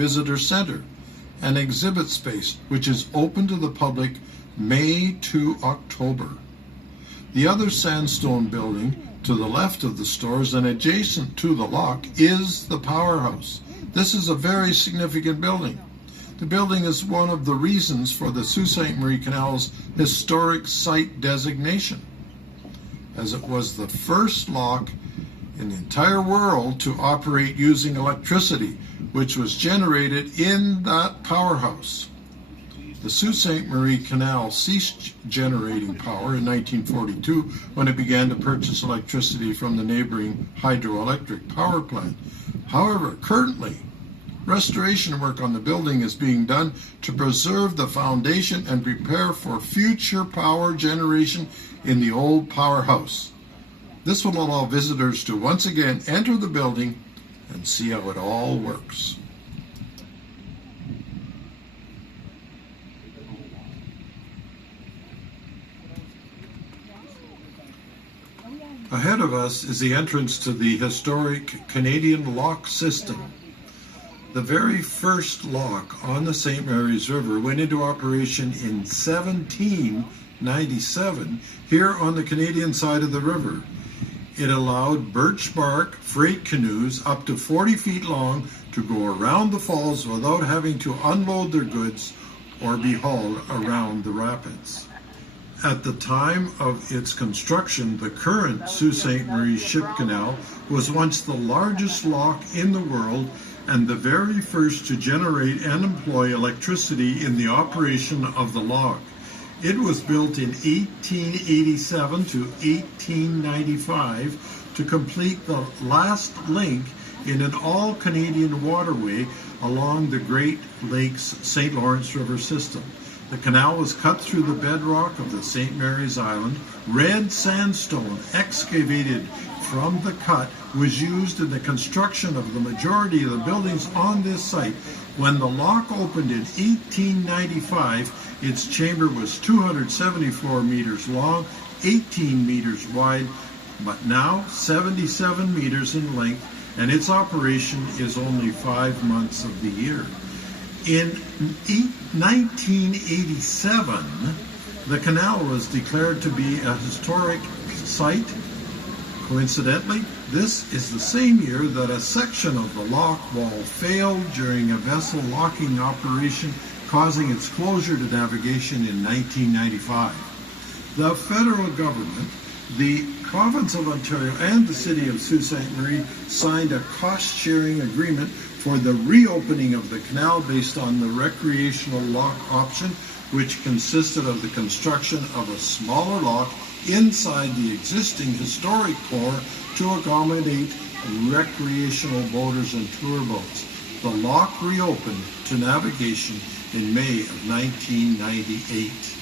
Visitor Center, an exhibit space which is open to the public May to October. The other sandstone building to the left of the stores and adjacent to the lock is the powerhouse. This is a very significant building. The building is one of the reasons for the Sault Ste. Marie Canal's historic site designation, as it was the first lock in the entire world to operate using electricity, which was generated in that powerhouse. The Sault Ste. Marie Canal ceased generating power in 1942 when it began to purchase electricity from the neighboring hydroelectric power plant. However, currently, restoration work on the building is being done to preserve the foundation and prepare for future power generation in the old powerhouse. This will allow visitors to once again enter the building and see how it all works. Ahead of us is the entrance to the historic Canadian lock system. The very first lock on the St. Mary's River went into operation in 1797 here on the Canadian side of the river. It allowed birch bark freight canoes up to 40 feet long to go around the falls without having to unload their goods or be hauled around the rapids. At the time of its construction, the current Sault Ste. Marie Ship Canal was once the largest lock in the world and the very first to generate and employ electricity in the operation of the lock. It was built in 1887 to 1895 to complete the last link in an all-Canadian waterway along the Great Lakes St. Lawrence River system. The canal was cut through the bedrock of the St. Mary's Island. Red sandstone excavated from the cut was used in the construction of the majority of the buildings on this site. When the lock opened in 1895, its chamber was 274 meters long, 18 meters wide, but now 77 meters in length, and its operation is only 5 months of the year. In 1987, the canal was declared to be a historic site. Coincidentally, this is the same year that a section of the lock wall failed during a vessel locking operation, causing its closure to navigation in 1995. The federal government, the province of Ontario, and the city of Sault Ste. Marie signed a cost-sharing agreement for the reopening of the canal based on the recreational lock option, which consisted of the construction of a smaller lock inside the existing historic core to accommodate recreational boaters and tour boats. The lock reopened to navigation in May of 1998.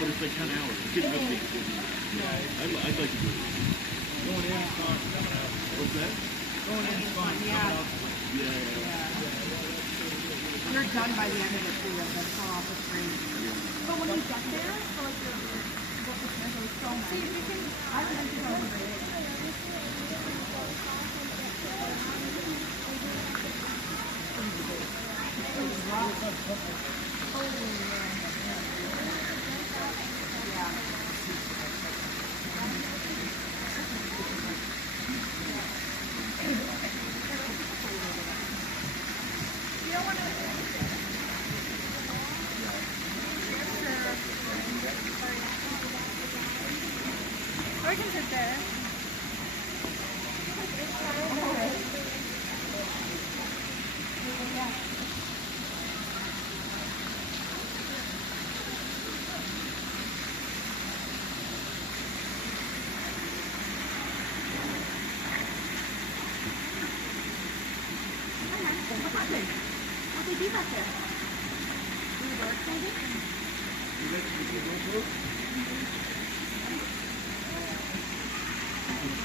But it's like 10 hours. It's getting up I'd like to do it. Going in is fine. What's that? Going in is fine. Yeah. Yeah. You're done by the end of it too. That's all off the screen. But when you get there, so like your it was so nice. See, we can. I remember it was great. I can sit there. What did they do back there? Do the doors maybe?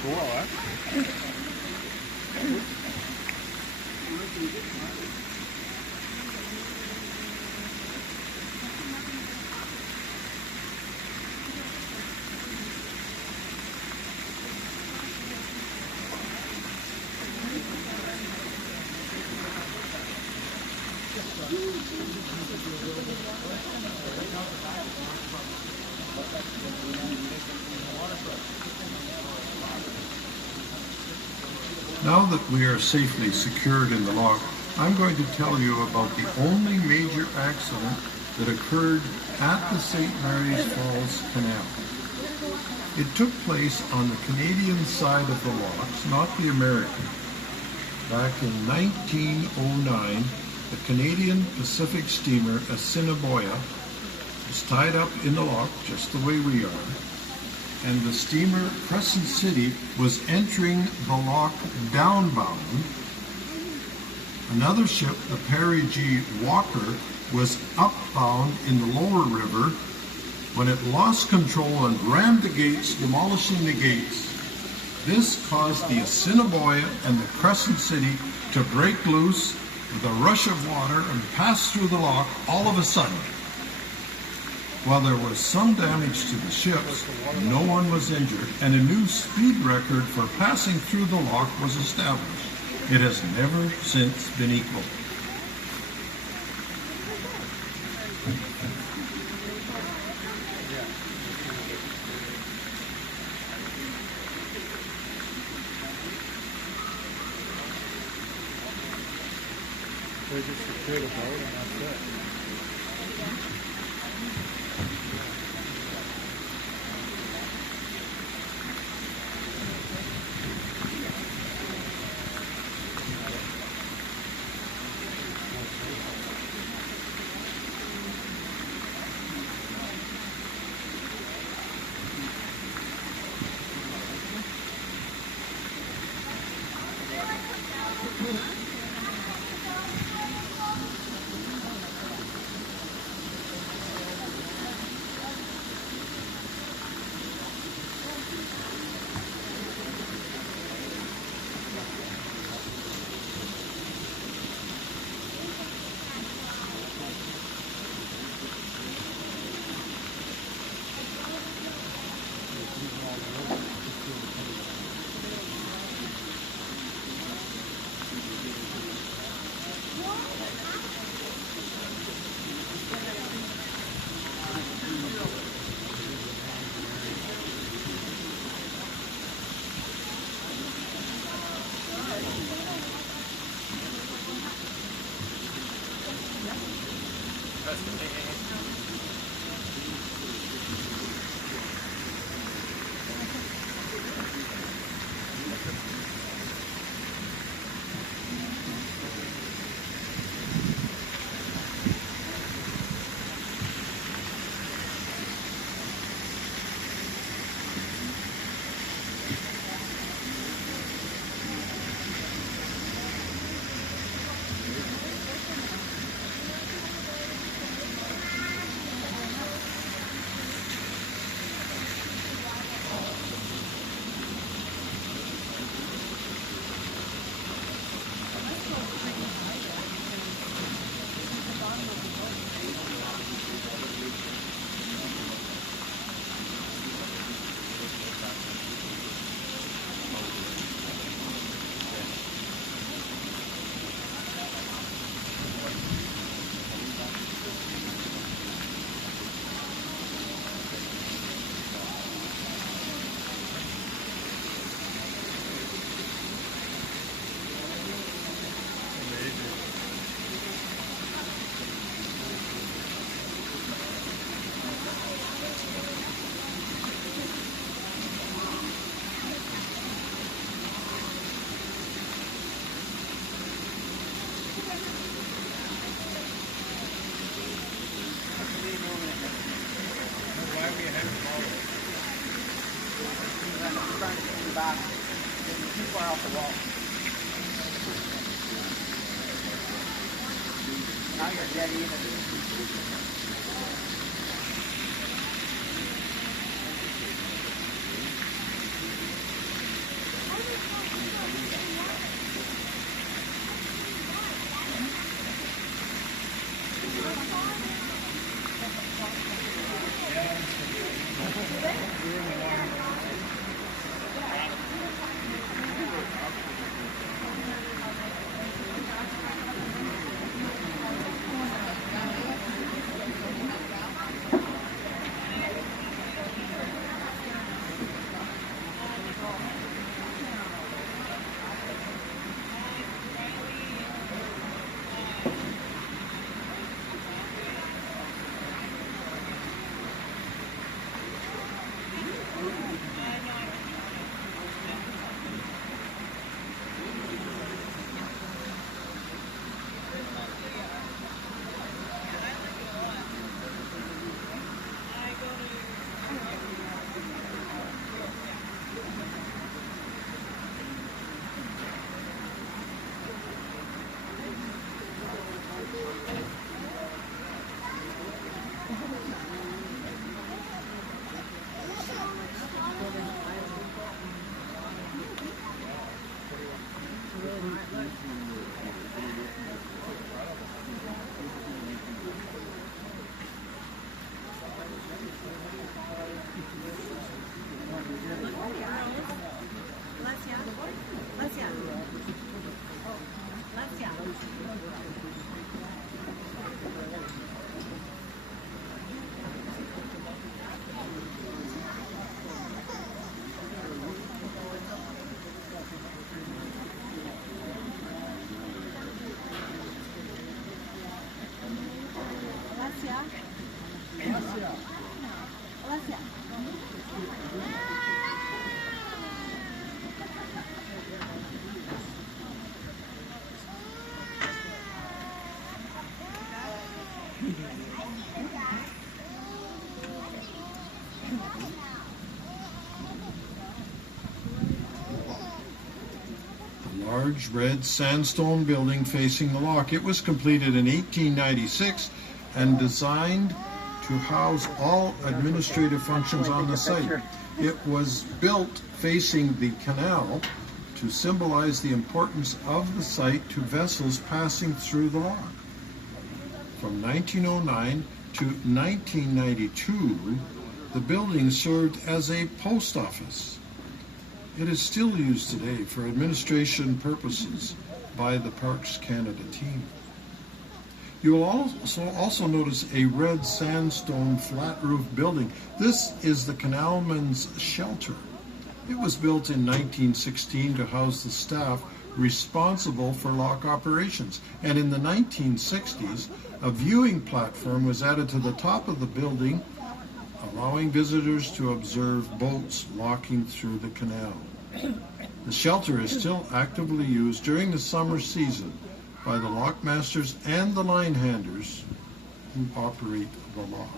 Cool, huh? Now that we are safely secured in the lock, I'm going to tell you about the only major accident that occurred at the St. Mary's Falls Canal. It took place on the Canadian side of the locks, not the American. Back in 1909, the Canadian Pacific steamer Assiniboia was tied up in the lock just the way we are, and the steamer Crescent City was entering the lock downbound. Another ship, the Perry G. Walker, was upbound in the lower river when it lost control and rammed the gates, demolishing the gates. This caused the Assiniboia and the Crescent City to break loose with a rush of water and pass through the lock all of a sudden. While there was some damage to the ships, no one was injured, and a new speed record for passing through the lock was established. It has never since been equaled. They just secured a boat and that's it. back. You're too far off the wall. Now you're dead even. Large red sandstone building facing the lock. It was completed in 1896 and designed to house all administrative functions on the site. It was built facing the canal to symbolize the importance of the site to vessels passing through the lock. From 1909 to 1992, the building served as a post office. It is still used today for administration purposes by the Parks Canada team. You will also notice a red sandstone flat roof building. This is the canalman's shelter. It was built in 1916 to house the staff responsible for lock operations. And in the 1960s, a viewing platform was added to the top of the building, allowing visitors to observe boats locking through the canal. The shelter is still actively used during the summer season by the lockmasters and the line handlers who operate the lock.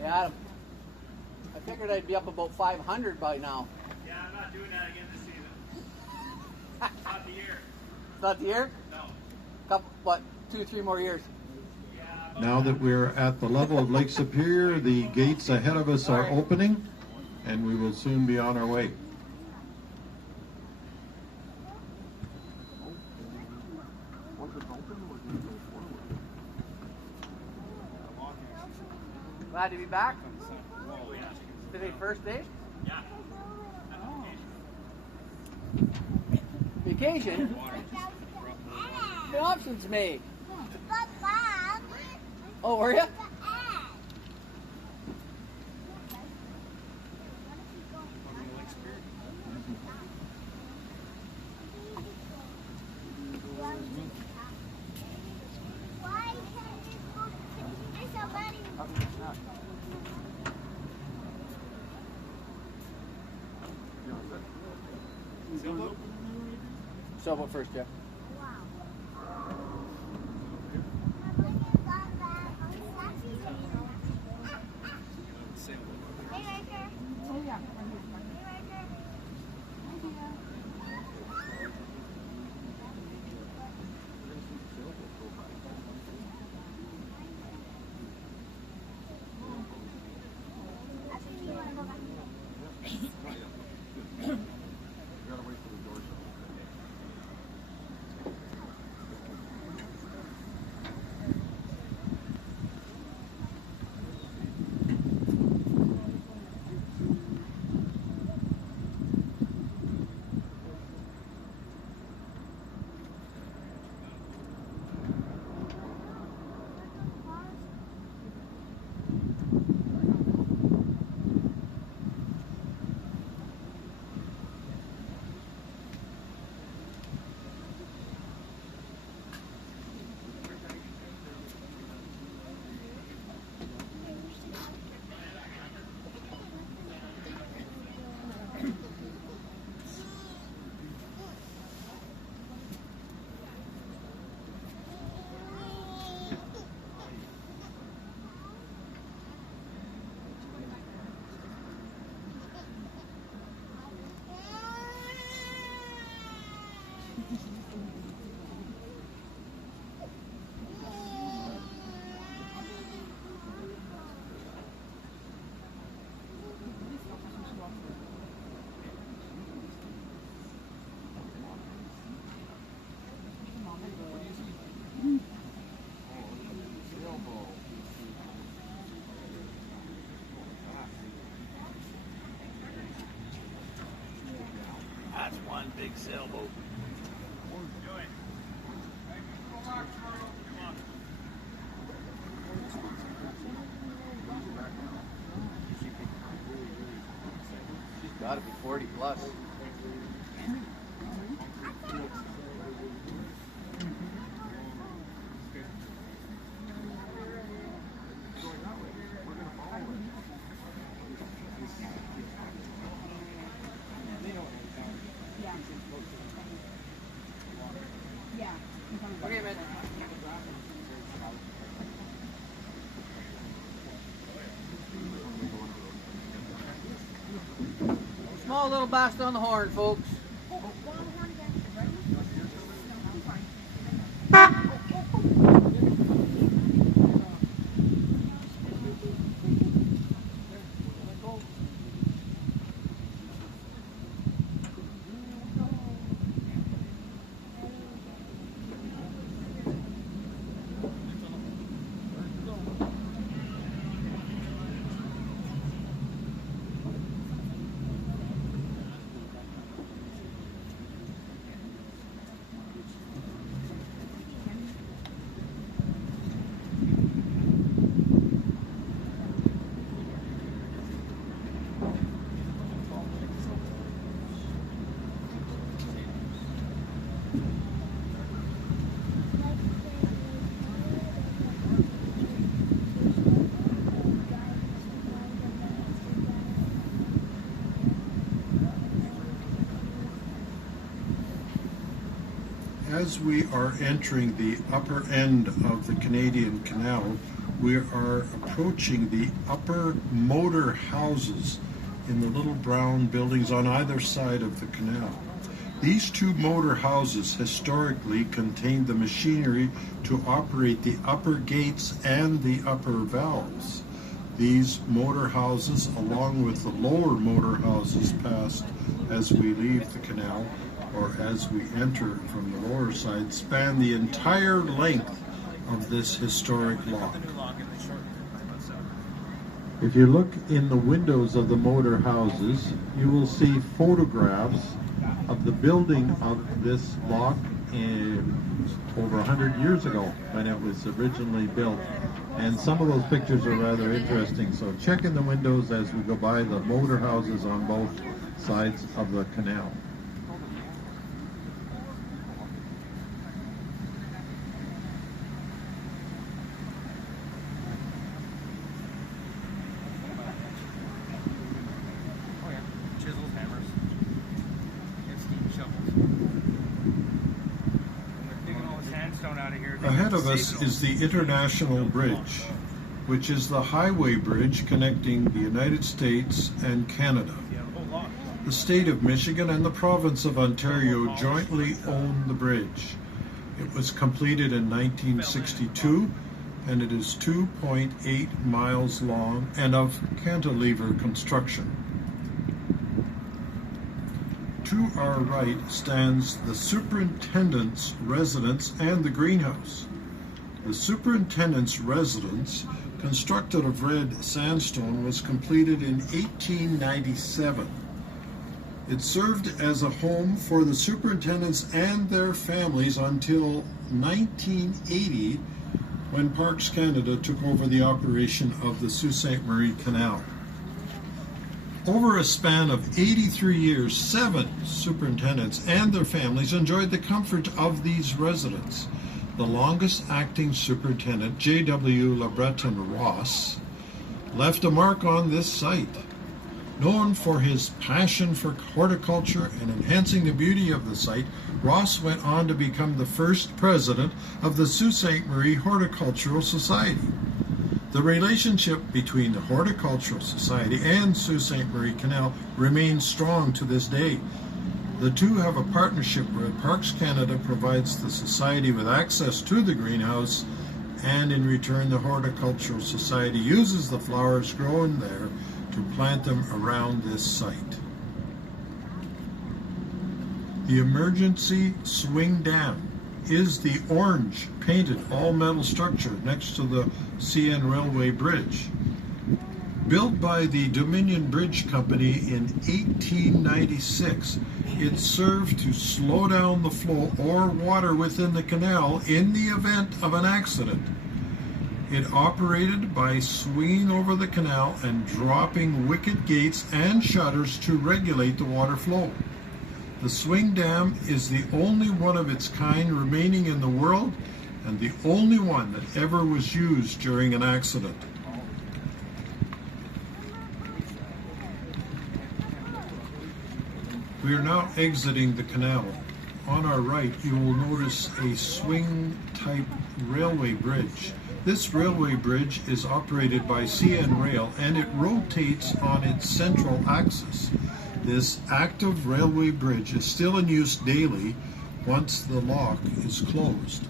Yeah, I figured I'd be up about 500 by now. Yeah, I'm not doing that again this season. Not the year. It's not the year? No. Couple, what, 2-3 more years? Yeah. Now that we're at the level of Lake Superior, the gates ahead of us are opening, and we will soon be on our way. Glad to be back. Oh, yeah. Today first day? Yeah. Vacation? The options made. Oh, were you? Sailboat first, yeah. Oh yeah. That's one big sailboat. Gotta be 40 plus. Yeah. Okay, man. Small little blast on the horn, folks. As we are entering the upper end of the Canadian Canal, We are approaching the upper motor houses in the little brown buildings on either side of the canal. These two motor houses historically contained the machinery to operate the upper gates and the upper valves. These motor houses, along with the lower motor houses, passed as we leave the canal or as we enter from the lower side, span the entire length of this historic lock. If you look in the windows of the motor houses, you will see photographs of the building of this lock over 100 years ago when it was originally built. And some of those pictures are rather interesting. So check in the windows as we go by the motor houses on both sides of the canal. Chisels, hammers, and steam shovels. And they're digging all the sandstone out of here. Ahead of us is the International Bridge, which is the highway bridge connecting the United States and Canada. The state of Michigan and the province of Ontario jointly own the bridge. It was completed in 1962 and it is 2.8 miles long and of cantilever construction. To our right stands the superintendent's residence and the greenhouse. The superintendent's residence, constructed of red sandstone, was completed in 1897. It served as a home for the superintendents and their families until 1980, when Parks Canada took over the operation of the Sault Ste. Marie Canal. Over a span of 83 years, 7 superintendents and their families enjoyed the comfort of these residents. The longest acting superintendent, J.W. LeBreton Ross, left a mark on this site. Known for his passion for horticulture and enhancing the beauty of the site, Ross went on to become the first president of the Sault Ste. Marie Horticultural Society. The relationship between the Horticultural Society and Sault Ste. Marie Canal remains strong to this day. The two have a partnership where Parks Canada provides the Society with access to the greenhouse, and in return the Horticultural Society uses the flowers grown there to plant them around this site. The emergency swing dam is the orange painted all-metal structure next to the CN Railway Bridge. Built by the Dominion Bridge Company in 1896, it served to slow down the flow or water within the canal in the event of an accident. It operated by swinging over the canal and dropping wicket gates and shutters to regulate the water flow. The swing dam is the only one of its kind remaining in the world and the only one that ever was used during an accident. We are now exiting the canal. On our right, you will notice a swing-type railway bridge. This railway bridge is operated by CN Rail and it rotates on its central axis. This active railway bridge is still in use daily once the lock is closed.